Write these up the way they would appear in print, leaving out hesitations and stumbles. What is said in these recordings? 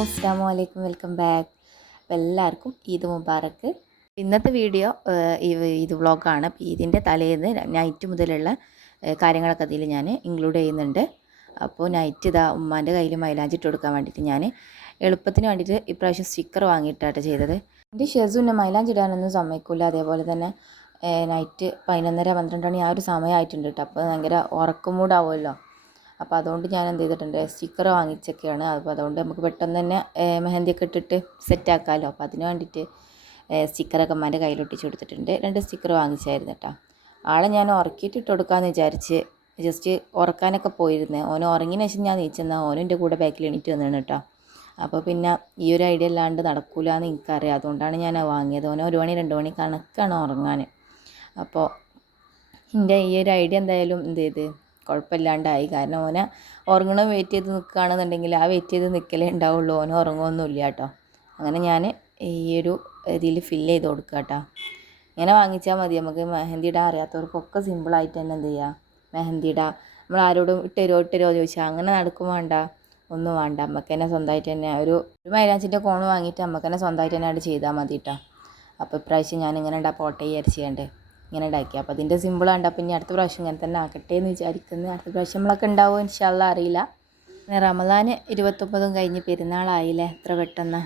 അസ്സലാമു അലൈക്കും, welcome back. അപ്പോൾ എല്ലാവർക്കും ഈദ് മുബാറക്ക്. ഇന്നത്തെ വീഡിയോ ഈദ് വ്ളോഗാണ്. ഈദിൻ്റെ തലേന്ന് നൈറ്റ് മുതലുള്ള കാര്യങ്ങളൊക്കെ അതിൽ ഞാൻ ഇൻക്ലൂഡ് ചെയ്യുന്നുണ്ട്. അപ്പോൾ നൈറ്റ് ഇതാ ഉമ്മാൻ്റെ കയ്യിൽ മൈലാഞ്ചി ഇട്ട് കൊടുക്കാൻ വേണ്ടിയിട്ട് ഞാൻ എളുപ്പത്തിന് വേണ്ടിയിട്ട് ഇപ്രാവശ്യം സ്റ്റിക്കർ വാങ്ങിയിട്ടാണ് ചെയ്തത്. എൻ്റെ ഷെസുവിനെ മൈലാഞ്ചി ഇടാനൊന്നും സമ്മതിക്കില്ല. അതേപോലെ തന്നെ നൈറ്റ് 11:30-12 മണി ആ ഒരു സമയമായിട്ടുണ്ട് കേട്ടോ. അപ്പോൾ ഭയങ്കര ഉറക്കം മൂടാവുമല്ലോ. അപ്പോൾ അതുകൊണ്ട് ഞാൻ എന്ത് ചെയ്തിട്ടുണ്ട്, സ്റ്റിക്കർ വാങ്ങിച്ചൊക്കെയാണ്. അപ്പോൾ അതുകൊണ്ട് നമുക്ക് പെട്ടെന്ന് തന്നെ മെഹന്തിയൊക്കെ ഇട്ടിട്ട് സെറ്റാക്കാമല്ലോ. അപ്പോൾ അതിന് വേണ്ടിയിട്ട് സ്റ്റിക്കറൊക്കെ അമ്മേൻ്റെ കയ്യിലൊട്ടിച്ച് കൊടുത്തിട്ടുണ്ട്. 2 സ്റ്റിക്കർ വാങ്ങിച്ചായിരുന്നു കേട്ടോ. ആളെ ഞാൻ ഉറക്കിയിട്ട് ഇട്ട് കൊടുക്കാമെന്ന് വിചാരിച്ച് ജസ്റ്റ് ഉറക്കാനൊക്കെ പോയിരുന്നു. ഓന് ഉറങ്ങിയതിന് ശേഷം ഞാൻ നീച്ചെന്നാൽ ഓനും എൻ്റെ കൂടെ ബാക്കിൽ എണീറ്റ് വന്നിരുന്നു കേട്ടോ. അപ്പോൾ പിന്നെ ഈ ഒരു ഐഡിയ അല്ലാണ്ട് നടക്കില്ല എന്ന് എനിക്കറിയാം. അതുകൊണ്ടാണ് ഞാൻ വാങ്ങിയത്. ഓന് 1 മണി 2 മണി കണക്കാണ് ഉറങ്ങാൻ. അപ്പോൾ എൻ്റെ ഈ ഒരു ഐഡിയ എന്തായാലും എന്ത് ചെയ്ത് കുഴപ്പമില്ലാണ്ടായി. കാരണം ഓനെ ഉറങ്ങണം വെയിറ്റ് ചെയ്ത് നിൽക്കുകയാണെന്നുണ്ടെങ്കിൽ ആ വെയിറ്റ് ചെയ്ത് നിൽക്കലേ ഉണ്ടാവുള്ളൂ. ഓന് ഉറങ്ങുമൊന്നുമില്ല കേട്ടോ. അങ്ങനെ ഞാൻ ഈ ഒരു ഇതിൽ ഫില്ല് ചെയ്ത് കൊടുക്കുക കേട്ടോ. ഇങ്ങനെ വാങ്ങിച്ചാൽ മതി. നമുക്ക് മെഹന്തി ഇടാൻ അറിയാത്തവർക്കൊക്കെ സിമ്പിളായിട്ട് തന്നെ എന്ത് ചെയ്യുക, മെഹന്തി ഇടാം. നമ്മൾ ആരോടും ഇട്ടുതരുമോ ചോദിച്ചാൽ അങ്ങനെ നടക്കും വേണ്ട, ഒന്നും വേണ്ട. നമുക്ക് തന്നെ സ്വന്തമായിട്ട് തന്നെ ഒരു മൈലാഞ്ചിൻ്റെ കോൺ വാങ്ങിയിട്ട് നമുക്ക് തന്നെ സ്വന്തമായിട്ട് തന്നെ അവിടെ ചെയ്താൽ മതി കേട്ടോ. അപ്പോൾ ഇപ്രാവശ്യം ഞാൻ ഇങ്ങനെ പോട്ടെ വിചാരിച്ചുകൊണ്ട് ഇങ്ങനെ ഉണ്ടാക്കി. അപ്പോൾ അതിൻ്റെ സിമ്പിളാണ്ട്. അപ്പോൾ ഇനി അടുത്ത പ്രാവശ്യം ഇങ്ങനെ തന്നെ ആക്കട്ടെ എന്ന് വിചാരിക്കുന്നു. അടുത്ത പ്രാവശ്യം നമ്മളൊക്കെ ഉണ്ടാവുമോ ഇൻഷാ അല്ലാ അറിയില്ല. റമദാൻ 29 കഴിഞ്ഞ് പെരുന്നാളായില്ലേ, എത്ര പെട്ടെന്ന്.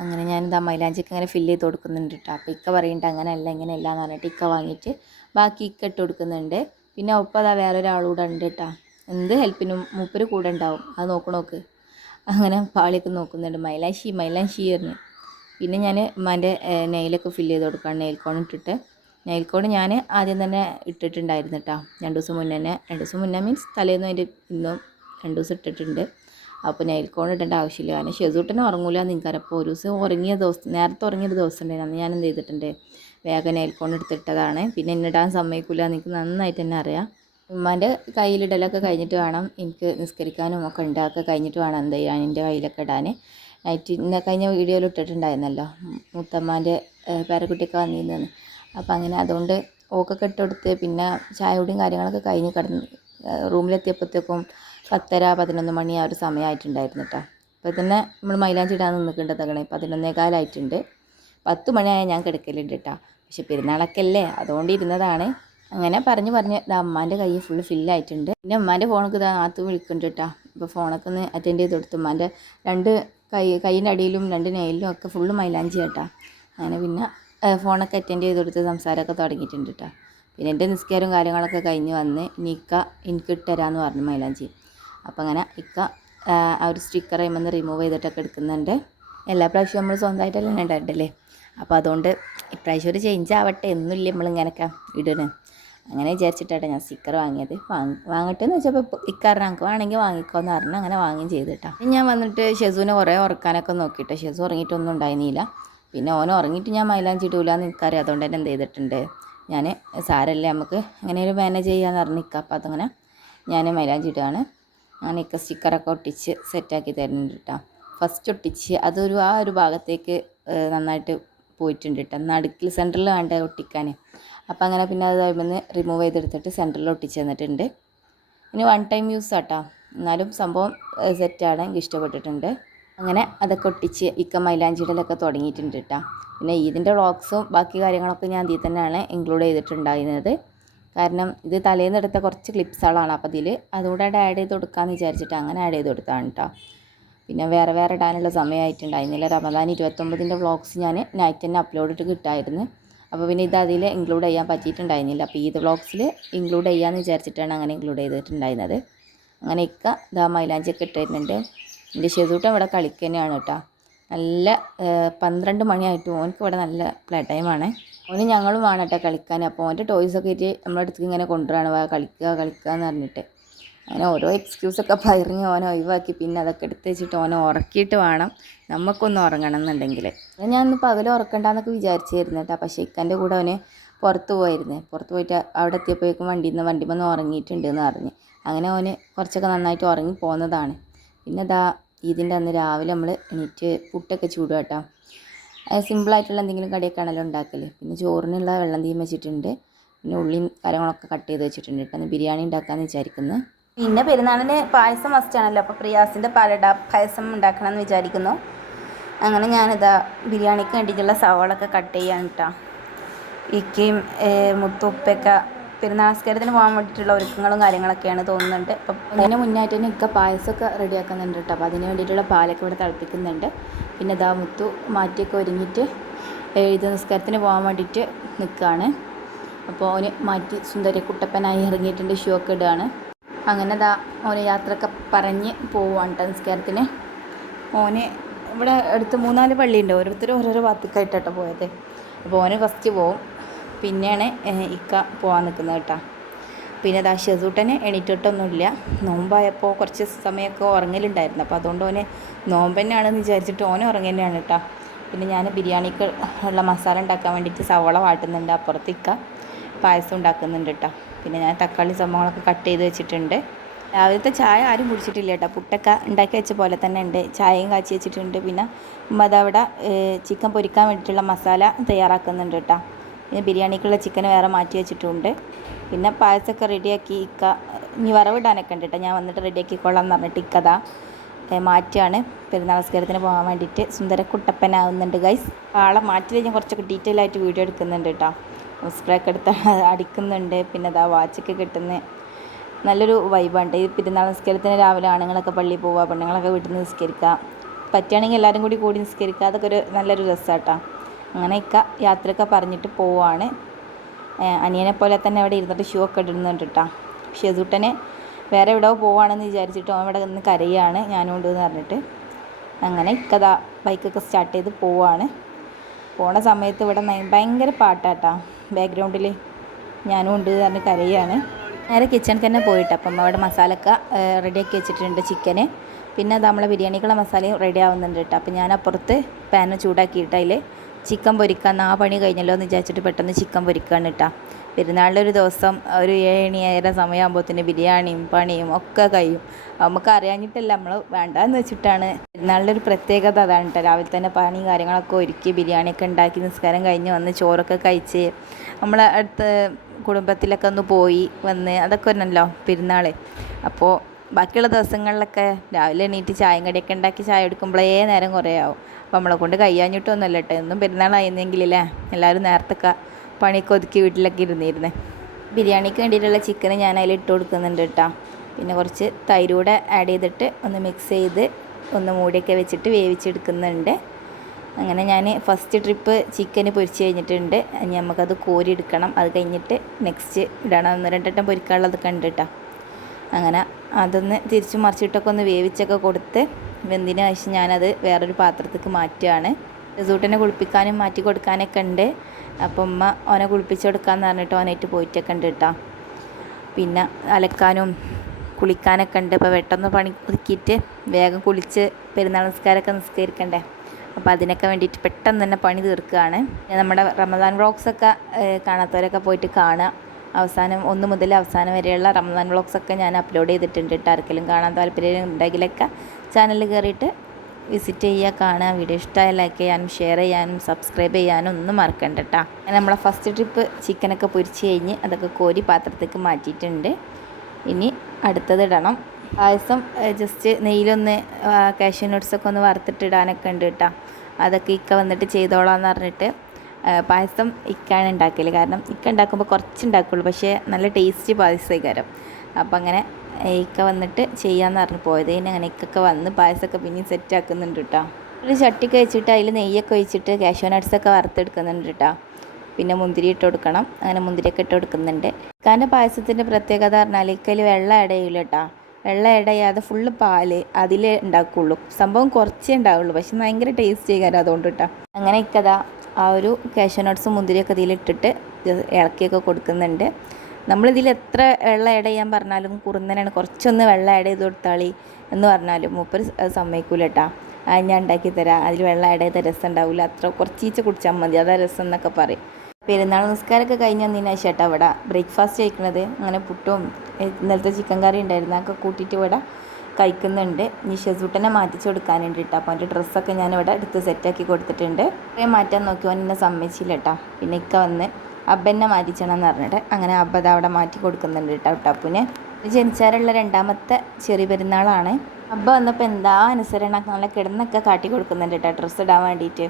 അങ്ങനെ ഞാനിതാ മൈലാഞ്ചിക്ക് ഇങ്ങനെ ഫില്ല് ചെയ്ത് കൊടുക്കുന്നുണ്ട് കേട്ടോ. അപ്പോൾ ഇക്ക പറയുന്നുണ്ട് അങ്ങനെയല്ല ഇങ്ങനെയല്ല എന്ന് പറഞ്ഞിട്ട് ഇക്ക വാങ്ങിയിട്ട് ബാക്കി ഇക്ക ഇട്ട് കൊടുക്കുന്നുണ്ട്. പിന്നെ ഒപ്പം അതാ വേറൊരാളൂടെ ഉണ്ട് കേട്ടോ. എന്ത് ഹെൽപ്പിനും മൂപ്പര് കൂടെ ഉണ്ടാവും. അത് നോക്ക് അങ്ങനെ പാളിയൊക്കെ നോക്കുന്നുണ്ട്. മൈലാഞ്ചി പറഞ്ഞു. പിന്നെ ഞാൻ ഉമ്മാൻ്റെ നെയിലൊക്കെ ഫില്ല് ചെയ്ത് കൊടുക്കുകയാണ്. നെയിൽ കോൺ ഇട്ടിട്ട് നെയിൽ കോഡ് ഞാൻ ആദ്യം തന്നെ ഇട്ടിട്ടുണ്ടായിരുന്നു കേട്ടോ. 2 ദിവസം മുന്നേ തന്നെ, 2 ദിവസം മുന്നേ മീൻസ് തലേന്നും അതിൻ്റെ ഇന്നും 2 ദിവസം ഇട്ടിട്ടുണ്ട്. അപ്പോൾ നെയിൽ കോഡ് ഇടേണ്ട ആവശ്യമില്ല. കാരണം ഷെസൂട്ടനെ ഉറങ്ങൂല എന്ന് എനിക്കറിയാം. അപ്പോൾ ഒരു ദിവസം നേരത്തെ ഉറങ്ങിയൊരു ദിവസം ഉണ്ടായിരുന്നു. അന്ന് ഞാൻ എന്ത് ചെയ്തിട്ടുണ്ട്, വേഗം നെയിൽ കോഡ് എടുത്തിട്ടതാണ്. പിന്നെ എന്നിടാൻ സമ്മതിക്കില്ല എന്ന് എനിക്ക് നന്നായിട്ട് തന്നെ അറിയാം. ഉമ്മാൻ്റെ കയ്യിലിടലൊക്കെ കഴിഞ്ഞിട്ട് വേണം എനിക്ക് നിസ്കരിക്കാനും ഒക്കെ ഉണ്ടാക്കുക കഴിഞ്ഞിട്ട് വേണം എന്ത് ചെയ്യാൻ എൻ്റെ കയ്യിലൊക്കെ ഇടാൻ. നൈറ്റ് ഇന്ന കഴിഞ്ഞ വീഡിയോയിൽ ഇട്ടിട്ടുണ്ടായിരുന്നല്ലോ, മുത്തമ്മാൻ്റെ പേരക്കുട്ടിയൊക്കെ വന്നിരുന്നു. അപ്പം അങ്ങനെ അതുകൊണ്ട് ഓക്കൊക്കെ ഇട്ട് കൊടുത്ത് പിന്നെ ചായയോടെയും കാര്യങ്ങളൊക്കെ കഴിഞ്ഞ് റൂമിലെത്തിയപ്പോഴത്തേക്കും 10:30-11 മണി ആ ഒരു സമയമായിട്ടുണ്ടായിരുന്നു കേട്ടോ. അപ്പോൾ തന്നെ നമ്മൾ മൈലാഞ്ചി ഇടാൻ നിൽക്കേണ്ടതാണ്. 11:15 10 മണിയായാൽ ഞാൻ കിടക്കലുണ്ട് കേട്ടോ. പക്ഷെ പെരുന്നാളൊക്കെ അല്ലേ, അതുകൊണ്ട് ഇരുന്നതാണ്. അങ്ങനെ പറഞ്ഞ് ഇത് അമ്മാൻ്റെ കൈ ഫുള്ള് ഫില്ലായിട്ടുണ്ട്. പിന്നെ ഉമ്മാൻ്റെ ഫോണൊക്കെ ഇതാ നാത്തു വിളിക്കുന്നുണ്ട് കേട്ടോ. അപ്പോൾ ഫോണൊക്കെ ഒന്ന് അറ്റൻഡ് ചെയ്ത് കൊടുത്തു. ഉമ്മാൻ്റെ 2 കൈയിൻ്റെ അടിയിലും 2 നെയിലും ഒക്കെ ഫുള്ള് മൈലാഞ്ചി കേട്ടോ. അങ്ങനെ പിന്നെ ഫോണൊക്കെ അറ്റൻഡ് ചെയ്ത് കൊടുത്ത് സംസാരമൊക്കെ തുടങ്ങിയിട്ടുണ്ട് കേട്ടോ. പിന്നെ എൻ്റെ നിസ്കാരവും കാര്യങ്ങളൊക്കെ കഴിഞ്ഞ് വന്ന് ഇക്ക എനിക്ക് ഇട്ടുതരാമെന്ന് പറഞ്ഞു മൈലാഞ്ചി. അപ്പോൾ അങ്ങനെ ഇക്ക ആ ഒരു സ്റ്റിക്കർ അതിൽ റിമൂവ് ചെയ്തിട്ടൊക്കെ എടുക്കുന്നുണ്ട്. എല്ലാ പ്രാവശ്യവും നമ്മൾ സ്വന്തമായിട്ടല്ലേ ഉണ്ടായിട്ടല്ലേ. അപ്പോൾ അതുകൊണ്ട് ഇപ്രാവശ്യം ഒരു ചേഞ്ച് ആവട്ടെ, എന്നില്ല നമ്മളിങ്ങനെയൊക്കെ ഇടണേ. അങ്ങനെ വിചാരിച്ചിട്ടാണ് ഞാൻ സ്റ്റിക്കർ വാങ്ങിയത്. വാങ്ങട്ടെ എന്ന് വെച്ചപ്പോൾ ഇക്കാരണം നമുക്ക് വേണമെങ്കിൽ വാങ്ങിക്കോന്ന് പറഞ്ഞു. അങ്ങനെ വാങ്ങുകയും ചെയ്തു കേട്ടോ. ഞാൻ വന്നിട്ട് ഷെസുവിനെ കുറേ ഉറക്കാനൊക്കെ നോക്കിയിട്ട് ഷെസു ഉറങ്ങിയിട്ടൊന്നും ഉണ്ടായിരുന്നില്ല. പിന്നെ ഓൻ ഉറങ്ങിയിട്ട് ഞാൻ മൈലാഞ്ചി ഇടൂല എന്ന് എനിക്കറിയാം. അതുകൊണ്ട് തന്നെ എന്ത് ചെയ്തിട്ടുണ്ട്, ഞാൻ സാരല്ലേ നമുക്ക് എങ്ങനെയും മാനേജ് ചെയ്യാമെന്ന് പറഞ്ഞിരിക്കുക. അപ്പോൾ അതങ്ങനെ ഞാൻ മൈലാഞ്ചി ഇടുകയാണ്. ഞാൻ ഇക്ക സ്റ്റിക്കറൊക്കെ ഒട്ടിച്ച് സെറ്റാക്കി തരുന്നുണ്ട് കേട്ടോ. ഫസ്റ്റ് ഒട്ടിച്ച് അതൊരു ആ ഒരു ഭാഗത്തേക്ക് നന്നായിട്ട് പോയിട്ടുണ്ട് കേട്ടോ. നടുക്കിൽ സെൻറ്ററിൽ വേണ്ട ഒട്ടിക്കാൻ. അപ്പോൾ അങ്ങനെ പിന്നെ അത് കഴിയുമ്പോൾ റിമൂവ് ചെയ്തെടുത്തിട്ട് സെൻറ്ററിൽ ഒട്ടിച്ച് തന്നിട്ടുണ്ട്. ഇനി 1 ടൈം യൂസ് ആട്ടോ, എന്നാലും സംഭവം സെറ്റാണ്, എനിക്ക് ഇഷ്ടപ്പെട്ടിട്ടുണ്ട്. അങ്ങനെ അതൊക്കെ ഒട്ടിച്ച് ഇക്ക മൈലാഞ്ചിടലൊക്കെ തുടങ്ങിയിട്ടുണ്ട് കേട്ടോ. പിന്നെ ഇതിൻ്റെ വ്ളോഗ്സും ബാക്കി കാര്യങ്ങളൊക്കെ ഞാൻ ഇതിൽ തന്നെയാണ് ഇൻക്ലൂഡ് ചെയ്തിട്ടുണ്ടായിരുന്നത്. കാരണം ഇത് തലേന്ന് എടുത്ത കുറച്ച് ക്ലിപ്സുകളാണ്. അപ്പോൾ ഇതിൽ അതുകൂടെ ആഡ് ചെയ്ത് കൊടുക്കാമെന്ന് വിചാരിച്ചിട്ട് അങ്ങനെ ആഡ് ചെയ്ത് കൊടുത്താണ് കേട്ടോ. പിന്നെ വേറെ ഇടാനുള്ള സമയമായിട്ടുണ്ടായിരുന്നില്ല. റമദാൻ 29ൻ്റെ വ്ളോഗ്സ് ഞാൻ നൈറ്റ് തന്നെ അപ്ലോഡ് ഇട്ട് കിട്ടായിരുന്നു. അപ്പോൾ പിന്നെ ഇത് അതിൽ ഇൻക്ലൂഡ് ചെയ്യാൻ പറ്റിയിട്ടുണ്ടായിരുന്നില്ല. അപ്പോൾ ഈദ് വ്ളോഗ്സിൽ ഇൻക്ലൂഡ് ചെയ്യാമെന്ന് വിചാരിച്ചിട്ടാണ് അങ്ങനെ ഇൻക്ലൂഡ് ചെയ്തിട്ടുണ്ടായിരുന്നത്. അങ്ങനെ ഇക്ക ഇതാ മൈലാഞ്ചിയൊക്കെ ഇട്ടിരുന്നുണ്ട്. എൻ്റെ ഷെസൂട്ടൻ ഇവിടെ കളിക്കുന്നതാണ് കേട്ടോ. നല്ല 12 മണിയായിട്ട് ഓനക്ക് ഇവിടെ നല്ല പ്ലേ ടൈമാണ്. ഓന് ഞങ്ങളും വേണം കേട്ടോ കളിക്കാൻ. അപ്പോൾ ഓൻ്റെ ടോയ്സൊക്കെ ആയിട്ട് നമ്മുടെ അടുത്തേക്ക് ഇങ്ങനെ കൊണ്ടുവരാണ്, കളിക്കുക എന്ന് പറഞ്ഞിട്ട്. അങ്ങനെ ഓരോ എക്സ്ക്യൂസൊക്കെ പറഞ്ഞ് ഓനെ ഒഴിവാക്കി പിന്നെ അതൊക്കെ എടുത്ത് വെച്ചിട്ട് ഓനെ ഉറക്കിയിട്ട് വേണം നമുക്കൊന്ന് ഉറങ്ങണം എന്നുണ്ടെങ്കിൽ. ഞാൻ ഇന്ന് പകൽ ഉറക്കണ്ടെന്നൊക്കെ വിചാരിച്ചായിരുന്നു കേട്ടോ. പക്ഷേ ഇക്കൻ്റെ കൂടെ അവന് പുറത്ത് പോയിട്ട് അവിടെ എത്തിയപ്പോഴേക്കും വണ്ടിയിൽ ഉറങ്ങിയിട്ടുണ്ട് എന്ന് പറഞ്ഞ്. അങ്ങനെ ഓന് കുറച്ചൊക്കെ നന്നായിട്ട് ഉറങ്ങി പോകുന്നതാണ്. പിന്നെ ഇതിൻ്റെ അന്ന് രാവിലെ നമ്മൾ എണീറ്റ് പുട്ടൊക്കെ ചൂടുക കേട്ടോ. സിമ്പിളായിട്ടുള്ള എന്തെങ്കിലും കടിയൊക്കെ ആണല്ലോ ഉണ്ടാക്കൽ. പിന്നെ ചോറിനുള്ള വെള്ളം തീം വെച്ചിട്ടുണ്ട്. പിന്നെ ഉള്ളിയും കാര്യങ്ങളൊക്കെ കട്ട് ചെയ്ത് വെച്ചിട്ടുണ്ട് കേട്ടോ. ബിരിയാണി ഉണ്ടാക്കാമെന്ന് വിചാരിക്കുന്നു. പിന്നെ പെരുന്നാളിന് പായസം മസ്റ്റാണല്ലോ, അപ്പോൾ പ്രിയാസിൻ്റെ പാലട പായസം ഉണ്ടാക്കണം എന്ന് വിചാരിക്കുന്നു. അങ്ങനെ ഞാനിതാ ബിരിയാണിക്ക് വേണ്ടിയിട്ടുള്ള സവാളൊക്കെ കട്ട് ചെയ്യാൻ കേട്ടോ. ഇക്കയും മുത്തുപ്പൊക്കെ പെരുന്നാൾ നമസ്കാരത്തിന് പോകാൻ വേണ്ടിയിട്ടുള്ള ഒരുക്കങ്ങളും കാര്യങ്ങളൊക്കെയാണ് തോന്നുന്നുണ്ട്. അപ്പം അതിന് മുന്നായിട്ട് തന്നെ ഇക്ക പായസമൊക്കെ റെഡിയാക്കുന്നുണ്ട് കേട്ടോ. അപ്പോൾ അതിന് വേണ്ടിയിട്ടുള്ള പാലൊക്കെ ഇവിടെ തിളപ്പിക്കുന്നുണ്ട്. പിന്നെ ഇതാ മുത്തു മാറ്റിയൊക്കെ ഒരുങ്ങിയിട്ട് ഇത് നിസ്കാരത്തിന് പോകാൻ വേണ്ടിയിട്ട് നിൽക്കുകയാണ്. അപ്പോൾ ഓന് മാറ്റി സുന്ദരി കുട്ടപ്പനായി ഇറങ്ങിയിട്ടുണ്ട്, ഷൂ ഒക്കെ ഇടുകയാണ്. അങ്ങനെ ഇതാ ഓന് യാത്രയൊക്കെ പറഞ്ഞ് പോവുകയാണ് കേട്ടോ നിസ്കാരത്തിന്. ഓന് ഇവിടെ അടുത്ത് 3-4 പള്ളിയുണ്ട്, ഓരോരുത്തരും ഓരോരോ ഭാഗത്തേക്കായിട്ടോ പോയത്. അപ്പോൾ ഓന് ഫസ്റ്റ് പോവും, പിന്നെയാണ് ഇക്ക പോകാൻ നിൽക്കുന്നത് കേട്ടോ. പിന്നെ ദാ ഷെസൂട്ടന് എണീറ്റിട്ടൊന്നുമില്ല. നോമ്പായപ്പോൾ കുറച്ച് സമയമൊക്കെ ഉറങ്ങലുണ്ടായിരുന്നു, അപ്പോൾ അതുകൊണ്ട് ഓന് നോമ്പ് തന്നെയാണെന്ന് വിചാരിച്ചിട്ട് ഓന് ഉറങ്ങി തന്നെയാണ് കേട്ടോ. പിന്നെ ഞാൻ ബിരിയാണിക്ക് ഉള്ള മസാല ഉണ്ടാക്കാൻ വേണ്ടിയിട്ട് സവള വാട്ടുന്നുണ്ട്, അപ്പുറത്തേക്ക പായസം ഉണ്ടാക്കുന്നുണ്ട് കേട്ടോ. പിന്നെ ഞാൻ തക്കാളി സംഭവങ്ങളൊക്കെ കട്ട് ചെയ്ത് വെച്ചിട്ടുണ്ട്. രാവിലത്തെ ചായ ആരും കുടിച്ചിട്ടില്ല കേട്ടോ, പുട്ടൊക്കെ ഉണ്ടാക്കി വെച്ച പോലെ തന്നെ ഉണ്ട്. ചായയും കാച്ചി വെച്ചിട്ടുണ്ട്. പിന്നെ അതവിടെ ചിക്കൻ പൊരിക്കാൻ വേണ്ടിയിട്ടുള്ള മസാല തയ്യാറാക്കുന്നുണ്ട് കേട്ടോ. പിന്നെ ബിരിയാണിക്കുള്ള ചിക്കൻ വേറെ മാറ്റി വെച്ചിട്ടുണ്ട്. പിന്നെ പായസമൊക്കെ റെഡിയാക്കി ഇക്ക ഇനി വറവിടാനൊക്കെ ഉണ്ട് കേട്ടോ. ഞാൻ വന്നിട്ട് റെഡിയാക്കിക്കൊള്ളാം എന്ന് പറഞ്ഞിട്ട് ഇക്കതാ മാറ്റിയാണ് പെരുന്നാൾ നമസ്കാരത്തിന് പോകാൻ വേണ്ടിയിട്ട് സുന്ദര കുട്ടപ്പനാവുന്നുണ്ട് ഗൈസ്. ആളെ മാറ്റി ഞാൻ കുറച്ചൊക്കെ ഡീറ്റെയിൽ ആയിട്ട് വീഡിയോ എടുക്കുന്നുണ്ട് കേട്ടോ. സ്പ്രേക്ക് എടുത്ത് അടിക്കുന്നുണ്ട്. പിന്നെ അതാ വാച്ചൊക്കെ കിട്ടുന്ന നല്ലൊരു വൈബാണ്. ഈ പെരുന്നാൾ നിസ്കാരത്തിന് രാവിലെ ആണുങ്ങളൊക്കെ പള്ളിയിൽ പോവുക, പെണ്ണുങ്ങളൊക്കെ വീട്ടിൽ നിന്ന് നിസ്കരിക്കുക, പറ്റുകയാണെങ്കിൽ എല്ലാവരും കൂടി നിസ്കരിക്കുക, അതൊക്കെ ഒരു നല്ലൊരു രസമാട്ടോ. അങ്ങനെയൊക്കെ യാത്രയൊക്കെ പറഞ്ഞിട്ട് പോവുകയാണ്. അനിയനെ പോലെ തന്നെ അവിടെ ഇരുന്നിട്ട് ഷൂ ഒക്കെ ഇടുന്നുണ്ട് കേട്ടോ. ഷെസൂട്ടനെ വേറെ എവിടെ പോവുകയാണെന്ന് വിചാരിച്ചിട്ട് അവൻ ഇവിടെ നിന്ന് കരയാണ് ഞാനും ഉണ്ട് എന്ന് പറഞ്ഞിട്ട്. അങ്ങനെ ഇക്കതാ ബൈക്കൊക്കെ സ്റ്റാർട്ട് ചെയ്ത് പോവുകയാണ്. പോണ സമയത്ത് ഇവിടെ ഭയങ്കര പാട്ടാട്ടാ ബാക്ക്ഗ്രൗണ്ടിൽ, ഞാനും ഉണ്ട് എന്ന് പറഞ്ഞ് കരയാണ്. നേരെ കിച്ചണിൽ തന്നെ പോയിട്ട് അപ്പം അവിടെ മസാലയൊക്കെ റെഡിയാക്കി വെച്ചിട്ടുണ്ട് ചിക്കന്. പിന്നെ അത് നമ്മളെ ബിരിയാണിക്കുള്ള മസാലയും റെഡി ആവുന്നുണ്ട് കേട്ടോ. അപ്പം ഞാൻ അപ്പുറത്ത് പാന് ചൂടാക്കിയിട്ട് അതിൽ ചിക്കൻ പൊരിക്കാൻ ആ പണി കഴിഞ്ഞല്ലോ എന്ന് വിചാരിച്ചിട്ട് പെട്ടെന്ന് ചിക്കൻ പൊരിക്കുകയാണ് കേട്ടോ. പെരുന്നാളിൻ്റെ ഒരു ദിവസം ഒരു 7-7:30 സമയമാകുമ്പോഴത്തേന് ബിരിയാണിയും പണിയും ഒക്കെ കഴിയും. നമുക്ക് അറിയാഞ്ഞിട്ടല്ല, നമ്മൾ വേണ്ടാന്ന് വെച്ചിട്ടാണ്. പെരുന്നാളിൻ്റെ ഒരു പ്രത്യേകത അതാണ് കേട്ടോ. രാവിലെ തന്നെ പണിയും കാര്യങ്ങളൊക്കെ ഒരുക്കി ബിരിയാണിയൊക്കെ ഉണ്ടാക്കി നിസ്കാരം കഴിഞ്ഞ് വന്ന് ചോറൊക്കെ കഴിച്ച് നമ്മളെ അടുത്ത് കുടുംബത്തിലൊക്കെ ഒന്ന് പോയി വന്ന് അതൊക്കെ ഒന്നല്ലോ പെരുന്നാൾ. അപ്പോൾ ബാക്കിയുള്ള ദിവസങ്ങളിലൊക്കെ രാവിലെ എണീറ്റ് ചായയും കടിയൊക്കെ ഉണ്ടാക്കി ചായ എടുക്കുമ്പോഴേ നേരം കുറേ ആവും. അപ്പോൾ നമ്മളെ കൊണ്ട് കഴിയാഞ്ഞിട്ടൊന്നുമല്ല കേട്ടോ. എന്നും പെരുന്നാളായിരുന്നെങ്കിലല്ലേ എല്ലാവരും നേരത്തെ പണിയൊക്കെ ഒതുക്കി വീട്ടിലൊക്കെ ഇരുന്നിരുന്നേ. ബിരിയാണിക്ക് വേണ്ടിയിട്ടുള്ള ചിക്കൻ ഞാൻ അതിൽ ഇട്ട് കൊടുക്കുന്നുണ്ട് കേട്ടോ. പിന്നെ കുറച്ച് തൈരൂടെ ആഡ് ചെയ്തിട്ട് ഒന്ന് മിക്സ് ചെയ്ത് ഒന്ന് മൂടിയൊക്കെ വെച്ചിട്ട് വേവിച്ചെടുക്കുന്നുണ്ട്. അങ്ങനെ ഞാൻ ഫസ്റ്റ് ട്രിപ്പ് ചിക്കന് പൊരിച്ച് കഴിഞ്ഞിട്ടുണ്ട്. ഇനി നമുക്കത് കോരി എടുക്കണം. അത് കഴിഞ്ഞിട്ട് നെക്സ്റ്റ് ഇടണം. 1-2 വട്ടം പൊരിക്കാനുള്ളതൊക്കെ ഉണ്ട് കേട്ടോ. അങ്ങനെ അതൊന്ന് തിരിച്ചു മറിച്ചിട്ടൊക്കെ ഒന്ന് വേവിച്ചൊക്കെ കൊടുത്ത് വെന്തിന് ശേഷം ഞാനത് വേറൊരു പാത്രത്തേക്ക് മാറ്റുകയാണ്. റിസൂട്ടിനെ കുളിപ്പിക്കാനും മാറ്റി കൊടുക്കാനൊക്കെ ഉണ്ട്. അപ്പം ഉമ്മ ഓനെ കുളിപ്പിച്ച് കൊടുക്കാമെന്ന് പറഞ്ഞിട്ട് ഓനായിട്ട് പോയിട്ടൊക്കെ ഉണ്ട് കേട്ടോ. പിന്നെ അലക്കാനും കുളിക്കാനൊക്കെ ഉണ്ട്. ഇപ്പോൾ പെട്ടെന്ന് പണി ഒതുക്കിയിട്ട് വേഗം കുളിച്ച് പെരുന്നാൾ നിസ്കാരമൊക്കെ നിസ്കരിക്കണ്ടേ. അപ്പോൾ അതിനൊക്കെ വേണ്ടിയിട്ട് പെട്ടെന്ന് തന്നെ പണി തീർക്കുകയാണ്. നമ്മുടെ റമദാൻ വ്ളോഗ്സൊക്കെ കാണാത്തവരൊക്കെ പോയിട്ട് കാണുക. അവസാനം 1 മുതൽ അവസാനം വരെയുള്ള റമദാൻ വ്ളോഗ്സൊക്കെ ഞാൻ അപ്ലോഡ് ചെയ്തിട്ടുണ്ട് കേട്ടോ. ആർക്കെങ്കിലും കാണാൻ താല്പര്യം ഉണ്ടെങ്കിലൊക്കെ ചാനലിൽ കയറിയിട്ട് വിസിറ്റ് ചെയ്യുക, കാണുക. വീഡിയോ ഇഷ്ടമായ ലൈക്ക് ചെയ്യാനും ഷെയർ ചെയ്യാനും സബ്സ്ക്രൈബ് ചെയ്യാനും ഒന്നും മറക്കണ്ട കേട്ടോ. അങ്ങനെ നമ്മളെ ഫസ്റ്റ് ട്രിപ്പ് ചിക്കനൊക്കെ പൊരിച്ച് കഴിഞ്ഞ് അതൊക്കെ കോരി പാത്രത്തേക്ക് മാറ്റിയിട്ടുണ്ട്. ഇനി അടുത്തത് ഇടണം. പായസം ജസ്റ്റ് നെയ്യിലൊന്ന് കാഷ്യൂ നട്ട്സൊക്കെ ഒന്ന് വറുത്തിട്ടിടാനൊക്കെ ഉണ്ട് കേട്ടോ. അതൊക്കെ ഇക്ക വന്നിട്ട് ചെയ്തോളാന്ന് പറഞ്ഞിട്ട് പായസം ഇക്കാണ് ഉണ്ടാക്കൽ. കാരണം ഇക്ക ഉണ്ടാക്കുമ്പോൾ കുറച്ച് ഉണ്ടാക്കുള്ളൂ, പക്ഷേ നല്ല ടേസ്റ്റി പായസക്കാരം. അപ്പോൾ അങ്ങനെ ഇക്ക വന്നിട്ട് ചെയ്യാമെന്ന് പറഞ്ഞ് പോയത്. ഇനി അങ്ങനെ ഇക്കൊക്കെ വന്ന് പായസമൊക്കെ പിന്നെയും സെറ്റാക്കുന്നുണ്ട് കേട്ടോ. ഒരു ചട്ടിക്ക് വെച്ചിട്ട് അതിൽ നെയ്യൊക്കെ ഒഴിച്ചിട്ട് കാഷ്യൂ നട്ട്സൊക്കെ വറുത്തെടുക്കുന്നുണ്ട് കേട്ടോ. പിന്നെ മുന്തിരി ഇട്ട് കൊടുക്കണം. അങ്ങനെ മുന്തിരിയൊക്കെ ഇട്ട് കൊടുക്കുന്നുണ്ട്. ഇക്കാൻ്റെ പായസത്തിൻ്റെ പ്രത്യേകത പറഞ്ഞാൽ ഇക്കയിൽ വെള്ളം ആഡ് ചെയ്യില്ല കേട്ടോ. വെള്ളം ആഡ് ചെയ്യാതെ ഫുള്ള് പാല് അതിലേ ഉണ്ടാക്കുകയുള്ളൂ. സംഭവം കുറച്ചേ ഉണ്ടാവുള്ളൂ, പക്ഷെ ഭയങ്കര ടേസ്റ്റ് ചെയ്യാറ് അതുകൊണ്ട് കേട്ടോ. അങ്ങനെ ഇക്കതാ ആ ഒരു കാഷ്യൂ നട്ട്സും മുന്തിരിയൊക്കെ ഇതിലിട്ടിട്ട് ഇളക്കിയൊക്കെ കൊടുക്കുന്നുണ്ട്. നമ്മളിതിൽ എത്ര വെള്ളം ആഡ് ചെയ്യാൻ പറഞ്ഞാലും കുറുന്നനാണ്. കുറച്ചൊന്ന് വെള്ളം ആഡ് ചെയ്ത് കൊടുത്താളി എന്ന് പറഞ്ഞാലും മൂപ്പർ സമ്മതിക്കൂല കേട്ടോ. അത് ഞാൻ ഉണ്ടാക്കി തരാം, അതിൽ വെള്ളം ആഡ് ചെയ്ത രസം ഉണ്ടാവില്ല, അത്ര കുറച്ചീച്ച കുടിച്ചാൽ മതി, അതാ രസം എന്നൊക്കെ പറയും. പെരുന്നാൾ നിസ്കാരമൊക്കെ കഴിഞ്ഞ് വന്നതിന് ശേഷം കേട്ടോ ഇവിടെ ബ്രേക്ക്ഫാസ്റ്റ് കഴിക്കുന്നത്. അങ്ങനെ പുട്ടും ഇന്നലത്തെ ചിക്കൻ കറി ഉണ്ടായിരുന്നു, അതൊക്കെ കൂട്ടിയിട്ട് ഇവിടെ കഴിക്കുന്നുണ്ട്. ഇനി ഷെസൂട്ടനെ മാറ്റിച്ച് കൊടുക്കാനുണ്ട് കേട്ടോ. അപ്പോൾ എൻ്റെ ഡ്രസ്സൊക്കെ ഞാനിവിടെ എടുത്ത് സെറ്റാക്കി കൊടുത്തിട്ടുണ്ട്. കുറേ മാറ്റാൻ നോക്കി ഓൻ എന്നെ സമ്മതിച്ചില്ല കേട്ടോ. പിന്നെ ഇക്ക വന്ന് അബ്ബനെ മാറ്റിച്ചണം എന്ന് പറഞ്ഞിട്ട് അങ്ങനെ അബ്ബ അവിടെ മാറ്റി കൊടുക്കുന്നുണ്ട് കേട്ടോ ടപ്പുന്. ജനിച്ചാലുള്ള രണ്ടാമത്തെ ചെറിയ പെരുന്നാളാണ്. അബ്ബ വന്നപ്പോൾ എന്താ അനുസരണം നല്ല കിടന്നൊക്കെ കാട്ടി കൊടുക്കുന്നുണ്ട് കേട്ടോ ഡ്രസ്സ് ഇടാൻ വേണ്ടിയിട്ട്.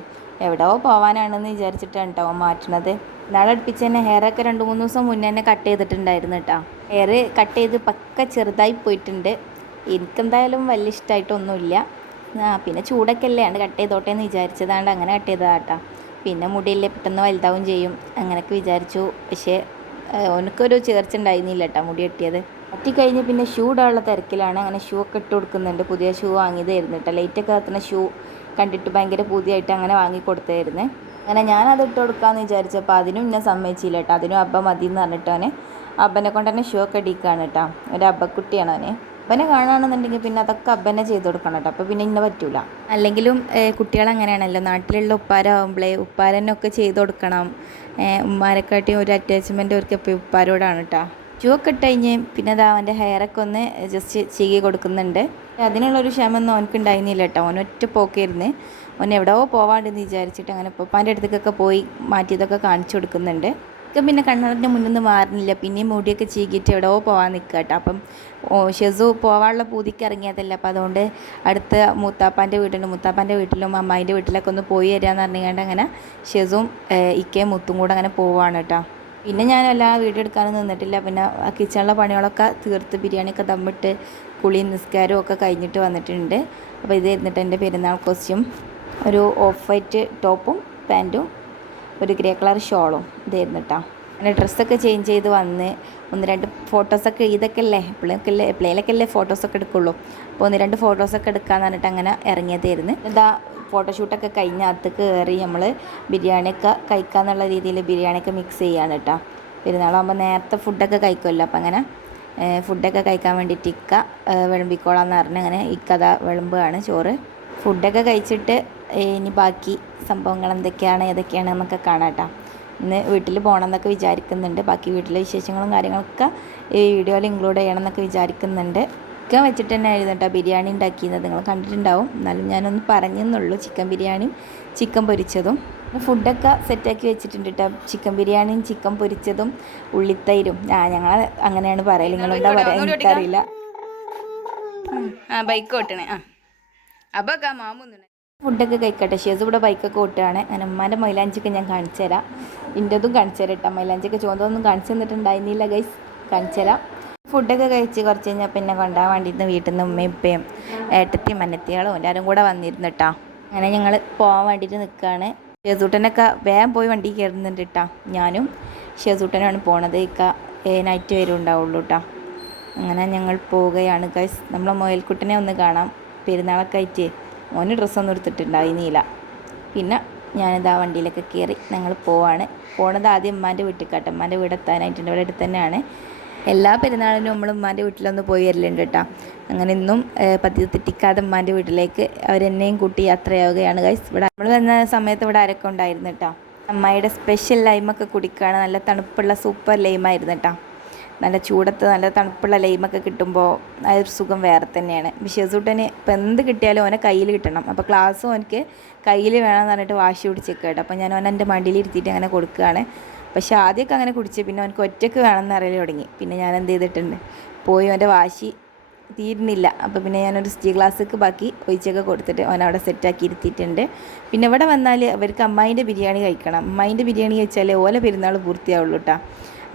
എവിടെയോ പോകാനാണെന്ന് വിചാരിച്ചിട്ടാണ് കേട്ടോ മാറ്റുന്നത്. നാളെ അടുപ്പിച്ച് തന്നെ ഹെയറൊക്കെ 2-3 ദിവസം മുന്നേ തന്നെ കട്ട് ചെയ്തിട്ടുണ്ടായിരുന്നു കേട്ടോ. ഹെയർ കട്ട് ചെയ്ത് പക്ക ചെറുതായി പോയിട്ടുണ്ട്. എനിക്കെന്തായാലും വലിയ ഇഷ്ടമായിട്ടൊന്നുമില്ല. പിന്നെ ചൂടൊക്കെ അല്ലേ ആണ് കട്ട് ചെയ്തോട്ടെ എന്ന് വിചാരിച്ചതാണ്ട് അങ്ങനെ കട്ട് ചെയ്തതാണ് കേട്ടോ. പിന്നെ മുടിയല്ലേ പെട്ടെന്ന് വലുതാവും ചെയ്യും അങ്ങനെയൊക്കെ വിചാരിച്ചു. പക്ഷേ എനിക്കൊരു ചേർച്ച ഉണ്ടായിരുന്നില്ല കേട്ടോ മുടി കെട്ടിയത്. കെട്ടിക്കഴിഞ്ഞ് പിന്നെ ഷൂ ഇടാനുള്ള തിരക്കിലാണ്. അങ്ങനെ ഷൂ ഒക്കെ ഇട്ട് കൊടുക്കുന്നുണ്ട്. പുതിയ ഷൂ വാങ്ങിയതായിരുന്നു കേട്ടോ. ലൈറ്റൊക്കെ കത്തുന്ന ഷൂ കണ്ടിട്ട് ഭയങ്കര പുതിയതായിട്ട് അങ്ങനെ വാങ്ങി കൊടുത്തായിരുന്നു. അങ്ങനെ ഞാനത് ഇട്ട് കൊടുക്കാമെന്ന് വിചാരിച്ചപ്പോൾ അതിനും എന്നെ സമ്മതിച്ചില്ല കേട്ടോ. അതിനും അബ്ബ മതി എന്ന് പറഞ്ഞിട്ട് അബ്ബനെ കൊണ്ട് തന്നെ ഷൂ ഒക്കെ ഇടിക്കുകയാണ് കേട്ടോ. ഒരു അബ്ബക്കുട്ടിയാണ് അവന്. അബ്ബനെ കാണുകയാണെന്നുണ്ടെങ്കിൽ പിന്നെ അതൊക്കെ അബ്ബനെ ചെയ്ത് കൊടുക്കണം കേട്ടോ. അപ്പോൾ പിന്നെ ഇന്നെ പറ്റൂല. അല്ലെങ്കിലും കുട്ടികളങ്ങനെയാണല്ലോ, നാട്ടിലുള്ള ഉപ്പാരാകുമ്പോഴേ ഉപ്പാരനൊക്കെ ചെയ്ത് കൊടുക്കണം. ഉമ്മാരെക്കാട്ടിയും ഒരു അറ്റാച്ച്മെൻറ്റ് അവർക്ക് എപ്പോൾ ഉപ്പാരോടാണ് കേട്ടോ. ഷൂ ഒക്കെ ഇട്ട് കഴിഞ്ഞ് പിന്നെ അത് അവൻ്റെ ഹെയറൊക്കെ ഒന്ന് ജസ്റ്റ് ചീകി കൊടുക്കുന്നുണ്ട്. അതിനുള്ളൊരു ക്ഷമൊന്നും അവനക്ക് ഉണ്ടായിരുന്നില്ല കേട്ടോ. അവനൊറ്റ പോക്കായിരുന്നു. അവൻ എവിടെയോ പോവാണ്ടെന്ന് വിചാരിച്ചിട്ട് അങ്ങനെ ഉപ്പാൻ്റെ അടുത്തേക്കൊക്കെ പോയി മാറ്റിയതൊക്കെ കാണിച്ചു കൊടുക്കുന്നുണ്ട്. ഒക്കെ പിന്നെ കണ്ണടൻ്റെ മുന്നിൽ നിന്ന് മാറുന്നില്ല. പിന്നെയും മുടിയൊക്കെ ചീകിയിട്ട് എവിടെയോ പോകാൻ നിൽക്കുക കേട്ടോ. അപ്പം ഷെസു പോകാനുള്ള പൂതിക്ക് ഇറങ്ങിയതല്ല. അപ്പോൾ അതുകൊണ്ട് അടുത്ത മൂത്താപ്പാൻ്റെ വീട്ടിലും അമ്മായിൻ്റെ വീട്ടിലൊക്കെ ഒന്ന് പോയി വരികയെന്ന് പറഞ്ഞുകൊണ്ട് അങ്ങനെ ഷെസും ഇക്കയും മുത്തും കൂടെ അങ്ങനെ പോവാണ് കേട്ടോ. പിന്നെ ഞാനെല്ലാം വീഡിയോ എടുക്കാനൊന്നും നിന്നിട്ടില്ല. പിന്നെ കിച്ചണിലെ പണികളൊക്കെ തീർത്ത് ബിരിയാണിയൊക്കെ ദമ്മിട്ട് കുളിയും നിസ്കാരവും ഒക്കെ കഴിഞ്ഞിട്ട് വന്നിട്ടുണ്ട്. അപ്പോൾ ഇത് ഇരുന്നിട്ട് എൻ്റെ പെരുന്നാൾ കോസ്റ്റ്യൂം ഒരു ഓഫ് വൈറ്റ് ടോപ്പും പാൻറ്റും ഒരു ഗ്രേ കളർ ഷോളും ഇതായിരുന്നു കേട്ടോ. അങ്ങനെ ഡ്രസ്സൊക്കെ ചേഞ്ച് ചെയ്ത് വന്ന് 1-2 ഫോട്ടോസൊക്കെ ഇതൊക്കെ അല്ലേ എപ്പോഴേലൊക്കെ അല്ലേ ഫോട്ടോസൊക്കെ എടുക്കുള്ളൂ. അപ്പോൾ 1-2 ഫോട്ടോസൊക്കെ എടുക്കാമെന്ന് പറഞ്ഞിട്ട് അങ്ങനെ ഇറങ്ങിയതായിരുന്നു. എന്താ ഫോട്ടോഷൂട്ടൊക്കെ കഴിഞ്ഞ് അകത്തേക്ക് കയറി നമ്മൾ ബിരിയാണിയൊക്കെ കഴിക്കാമെന്നുള്ള രീതിയിൽ ബിരിയാണിയൊക്കെ മിക്സ് ചെയ്യാണ് കേട്ടോ. പെരുന്നാളാകുമ്പോൾ നേരത്തെ ഫുഡൊക്കെ കഴിക്കുമല്ലോ. അപ്പോൾ അങ്ങനെ ഫുഡൊക്കെ കഴിക്കാൻ വേണ്ടിയിട്ട് ഇക്ക വിളമ്പിക്കോളാന്ന് പറഞ്ഞ് അങ്ങനെ ഇക്കഥ വിളമ്പുകയാണ് ചോറ്. ഫുഡൊക്കെ കഴിച്ചിട്ട് ഇനി ബാക്കി സംഭവങ്ങൾ എന്തൊക്കെയാണ് ഏതൊക്കെയാണ് എന്നൊക്കെ കാണാം കേട്ടോ. ഇന്ന് വീട്ടിൽ പോകണം എന്നൊക്കെ വിചാരിക്കുന്നുണ്ട്. ബാക്കി വീട്ടിലെ വിശേഷങ്ങളും കാര്യങ്ങളൊക്കെ ഈ വീഡിയോയിൽ ഇൻക്ലൂഡ് ചെയ്യണം എന്നൊക്കെ വിചാരിക്കുന്നുണ്ട്. ചിക്കൻ വെച്ചിട്ട് തന്നെ ആയിരുന്നു കേട്ടോ ബിരിയാണി ഉണ്ടാക്കിയത്. നിങ്ങൾ കണ്ടിട്ടുണ്ടാവും. എന്നാലും ഞാനൊന്ന് പറഞ്ഞെന്നുള്ളൂ. ചിക്കൻ ബിരിയാണിയും ചിക്കൻ പൊരിച്ചതും ഫുഡൊക്കെ സെറ്റാക്കി വെച്ചിട്ടുണ്ട് കേട്ടോ. ചിക്കൻ ബിരിയാണിയും ചിക്കൻ പൊരിച്ചതും ഉള്ളിത്തൈരും ഞങ്ങൾ അങ്ങനെയാണ് പറയൽ. നിങ്ങളെന്താ പറയാൻ എനിക്കറിയില്ല. ബൈക്ക് ഓട്ടണേ അപ്പൊക്കെ മാമൊന്നും ഫുഡൊക്കെ കഴിക്കട്ടെ. ഷേസ് ഇവിടെ ബൈക്കൊക്കെ ഓട്ടുകയാണ്. അങ്ങനെ ഉമ്മാൻ്റെ മൈലാഞ്ചിയൊക്കെ ഞാൻ കാണിച്ചു തരാം. ഇൻ്റെതും കാണിച്ചു തരാം കേട്ടോ. മൈലാഞ്ചിയൊക്കെ ചോദൊന്നും കാണിച്ചു തന്നിട്ടുണ്ടായിരുന്നില്ല ഗൈസ്. കാണിച്ചു തരാം. ഫുഡൊക്കെ കഴിച്ച് കുറച്ച് കഴിഞ്ഞാൽ പിന്നെ കൊണ്ടുപോകാൻ വേണ്ടിയിരുന്ന വീട്ടിൽ നിന്ന് ഉമ്മയും ഉപ്പയും ഏട്ടത്തിയും അന്നത്തികളും എല്ലാവരും കൂടെ വന്നിരുന്നു കേട്ടോ. അങ്ങനെ ഞങ്ങൾ പോകാൻ വേണ്ടിയിട്ട് നിൽക്കുകയാണ്. ഷേസൂട്ടനൊക്കെ വേഗം പോയി വണ്ടി കയറുന്നുണ്ട് കേട്ടോ. ഞാനും ഷേസൂട്ടനാണ് പോണത്. ഇക്ക നൈറ്റ് വരെ ഉണ്ടാവുള്ളൂ കേട്ടോ. അങ്ങനെ ഞങ്ങൾ പോവുകയാണ് ഗൈസ്. നമ്മളെ മുയൽക്കുട്ടനെ ഒന്ന് കാണാം. പെരുന്നാളൊക്കെ ആയിട്ട് മോന് ഡ്രസ്സൊന്നും എടുത്തിട്ടുണ്ടായിരുന്നില്ല. പിന്നെ ഞാനിതാ വണ്ടിയിലൊക്കെ കയറി ഞങ്ങൾ പോവാണ്. പോണത് ആദ്യം ഉമ്മാൻ്റെ വീട്ടിൽ കേട്ടോ. ഉമ്മാൻ്റെ വീട് എത്താനായിട്ടുണ്ട്. ഇവിടെ അടുത്ത് തന്നെയാണ്. എല്ലാ പെരുന്നാളിനും നമ്മൾ ഉമ്മാൻ്റെ വീട്ടിലൊന്ന് പോയി വരലുണ്ട് കേട്ടോ. അങ്ങനെ ഇന്നും പതിവ് തെറ്റിക്കാതെ ഉമ്മാൻ്റെ വീട്ടിലേക്ക് അവരെന്നെയും കൂട്ടി യാത്രയാവുകയാണ് ഗൈസ്. ഇവിടെ നമ്മൾ വന്ന സമയത്ത് ഇവിടെ ആരൊക്കെ ഉണ്ടായിരുന്നു കേട്ടോ. അമ്മായിയുടെ സ്പെഷ്യൽ ലൈമൊക്കെ കുടിക്കുകയാണ്. നല്ല തണുപ്പുള്ള സൂപ്പർ ലൈമായിരുന്നു കേട്ടോ. നല്ല ചൂടത്ത് നല്ല തണുപ്പുള്ള ലൈമൊക്കെ കിട്ടുമ്പോൾ അതൊരു സുഖം വേറെ തന്നെയാണ്. ഷേസൂട്ടന് ഇപ്പം എന്ത് കിട്ടിയാലും ഓനെ കയ്യിൽ കിട്ടണം. അപ്പോൾ ക്ലാസ്സും എനിക്ക് കയ്യിൽ വേണമെന്ന് പറഞ്ഞിട്ട് വാശി പിടിച്ചൊക്കെ കേട്ടോ. അപ്പോൾ ഞാൻ ഓനെ എൻ്റെ മടിയിൽ ഇരുത്തിയിട്ട് അങ്ങനെ കൊടുക്കുകയാണ്. പക്ഷേ ആദ്യമൊക്കെ അങ്ങനെ കുടിച്ച് പിന്നെ അവനക്ക് ഒറ്റയ്ക്ക് വേണമെന്ന് അറിയൽ തുടങ്ങി. പിന്നെ ഞാൻ എന്ത് ചെയ്തിട്ടുണ്ട്, പോയി അവൻ്റെ വാശി തീരുന്നില്ല. അപ്പോൾ പിന്നെ ഞാനൊരു സ്റ്റീൽ ഗ്ലാസ്സിക്ക് ബാക്കി ഒഴിച്ചൊക്കെ കൊടുത്തിട്ട് അവനവിടെ സെറ്റാക്കി ഇരുത്തിയിട്ടുണ്ട്. പിന്നെ ഇവിടെ വന്നാൽ അവർക്ക് അമ്മായിൻ്റെ ബിരിയാണി കഴിക്കണം. അമ്മായിൻ്റെ ബിരിയാണി കഴിച്ചാലേ ഓല പെരുന്നാൾ പൂർത്തിയാവുള്ളൂ കേട്ടോ.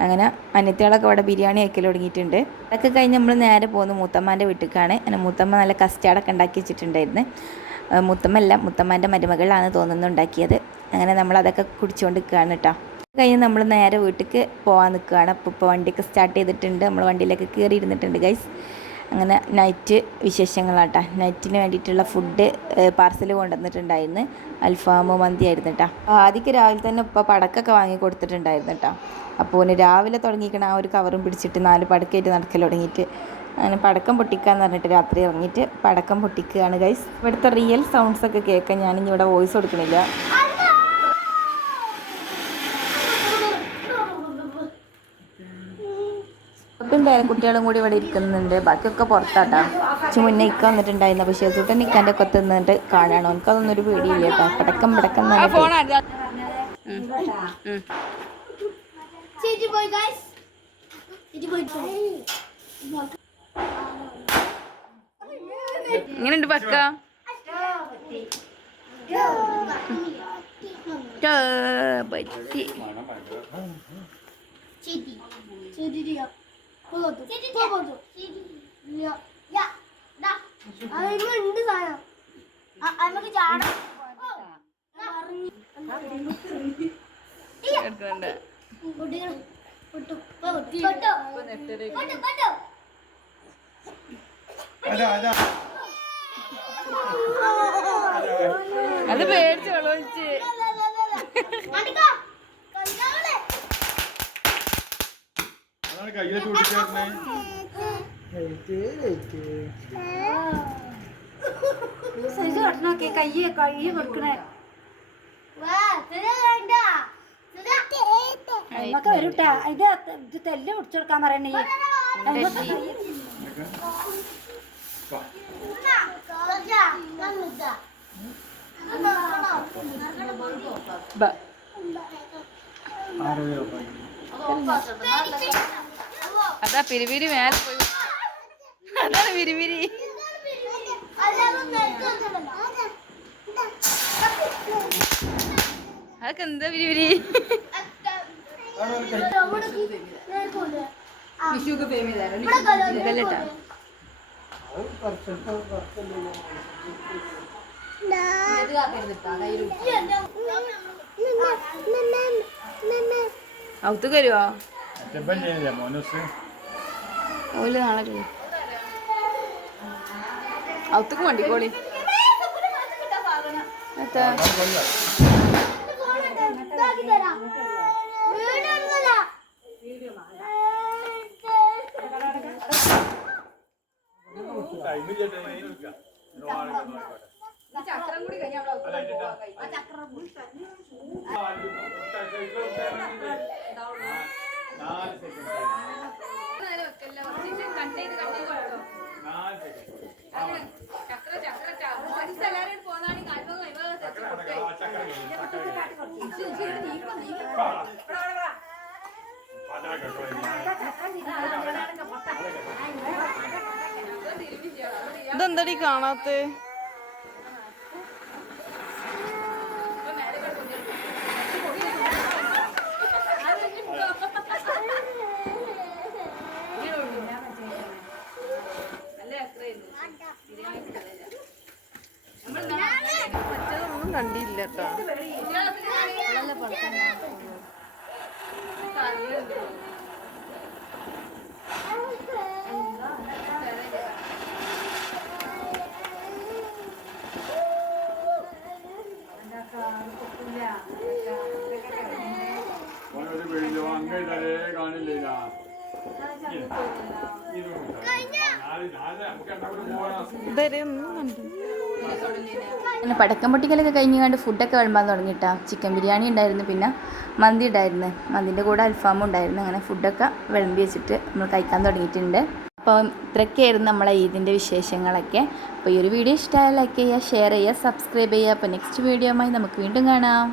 അങ്ങനെ അനിയത്തികളൊക്കെ അവിടെ ബിരിയാണി കഴിക്കൽ തുടങ്ങിയിട്ടുണ്ട്. അതൊക്കെ കഴിഞ്ഞ് നമ്മൾ നേരെ പോകുന്നു മൂത്തമ്മാൻ്റെ വീട്ടിലേക്കാണ്. അങ്ങനെ മൂത്തമ്മ നല്ല കസ്റ്റാർഡൊക്കെ ഉണ്ടാക്കി വെച്ചിട്ടുണ്ടായിരുന്നു. മുത്തമ്മാൻ്റെ മരുമകളാണ് തോന്നുന്നു ഉണ്ടാക്കിയത്. അങ്ങനെ നമ്മളതൊക്കെ കുടിച്ചുകൊണ്ട് നിൽക്കുകയാണ് കേട്ടോ. കഴിഞ്ഞ് നമ്മൾ നേരെ വീട്ടിലേക്ക് പോകാൻ നിൽക്കുകയാണ്. അപ്പോൾ വണ്ടിയൊക്കെ സ്റ്റാർട്ട് ചെയ്തിട്ടുണ്ട്. നമ്മൾ വണ്ടിയിലേക്ക് കയറി ഇരുന്നിട്ടുണ്ട് ഗൈസ്. അങ്ങനെ നൈറ്റ് വിശേഷങ്ങളാട്ടോ. നൈറ്റിന് വേണ്ടിയിട്ടുള്ള ഫുഡ് പാർസൽ കൊണ്ടുവന്നിട്ടുണ്ടായിരുന്നു. അൽഫാമ് മന്തി ആയിരുന്നു കേട്ടോ. ആദ്യമൊക്കെ രാവിലെ തന്നെ ഇപ്പോൾ പടക്കൊക്കെ വാങ്ങി കൊടുത്തിട്ടുണ്ടായിരുന്നു കേട്ടോ. അപ്പോൾ രാവിലെ തുടങ്ങിയിരിക്കണ ആ ഒരു കവറും പിടിച്ചിട്ട് 4 പടക്കമായിട്ട് നടക്കൽ തുടങ്ങിയിട്ട് അങ്ങനെ പടക്കം പൊട്ടിക്കാന്ന് പറഞ്ഞിട്ട് രാത്രി ഇറങ്ങിയിട്ട് പടക്കം പൊട്ടിക്കുകയാണ് ഗൈസ്. ഇവിടുത്തെ റിയൽ സൗണ്ട്സൊക്കെ കേൾക്കാൻ ഞാനിനി ഇവിടെ വോയിസ് കൊടുക്കണില്ല. ഇപ്പം കുട്ടികളും കൂടി ഇവിടെ ഇരിക്കുന്നുണ്ട്. ബാക്കിയൊക്കെ പുറത്താട്ടാ. കുറച്ച് മുന്നേ ഇക്ക വന്നിട്ടുണ്ടായിരുന്നു. പക്ഷേ ഷേസൂട്ടൻ ഇക്കാൻ്റെ ഒക്കെ തിന്നിട്ട് കാണാണോ. എനിക്കതൊന്നും ഒരു പേടിയില്ല കേട്ടോ. പടക്കം എങ്ങനെയുണ്ട് പക്ക? പറ്റി എടുക്കണ്ട. അത് പേടിച്ച് വെള്ളമൊഴിച്ച് കയ്യിലെ ചൂട്ടിച്ചേർന്നേ കയ്യ് കൊടുക്കണേ നമുക്ക് വരൂട്ടാ. അതിന്റെ ഇത് തെല്ല് പിടിച്ചു കൊടുക്കാൻ പറയണേ. അതാ പിരിപിരി മേലെ പോയി. അതാണ് പിരിപിരി. അതൊക്കെ എന്താ പിരിപിരി? ഇതല്ലേട്ടാ ഔത്ത് കരുവോ? ഓല് നാളെ ഔത്തക്ക് വണ്ടിക്കോളി. എത്താ ഇതെന്താടി കാണാത്ത? മറ്റേതൊന്നും കണ്ടില്ല കേട്ടോ. പിന്നെ പടക്കം പൊട്ടിക്കലൊക്കെ കഴിഞ്ഞ് കണ്ട് ഫുഡൊക്കെ വിളമ്പാൻ തുടങ്ങിയിട്ടാ. ചിക്കൻ ബിരിയാണി ഉണ്ടായിരുന്നു, പിന്നെ മന്തി ഉണ്ടായിരുന്നു, മന്തിൻ്റെ കൂടെ അൽഫാമും ഉണ്ടായിരുന്നു. അങ്ങനെ ഫുഡൊക്കെ വിളമ്പി വെച്ചിട്ട് നമ്മൾ കഴിക്കാൻ തുടങ്ങിയിട്ടുണ്ട്. അപ്പോൾ ഇത്രയൊക്കെയായിരുന്നു നമ്മളെ ഈദിൻ്റെ വിശേഷങ്ങളൊക്കെ. അപ്പോൾ ഈ ഒരു വീഡിയോ ഇഷ്ടമായാൽ ലൈക്ക് ചെയ്യുക, ഷെയർ ചെയ്യുക, സബ്സ്ക്രൈബ് ചെയ്യുക. അപ്പോൾ നെക്സ്റ്റ് വീഡിയോയുമായി നമുക്ക് വീണ്ടും കാണാം.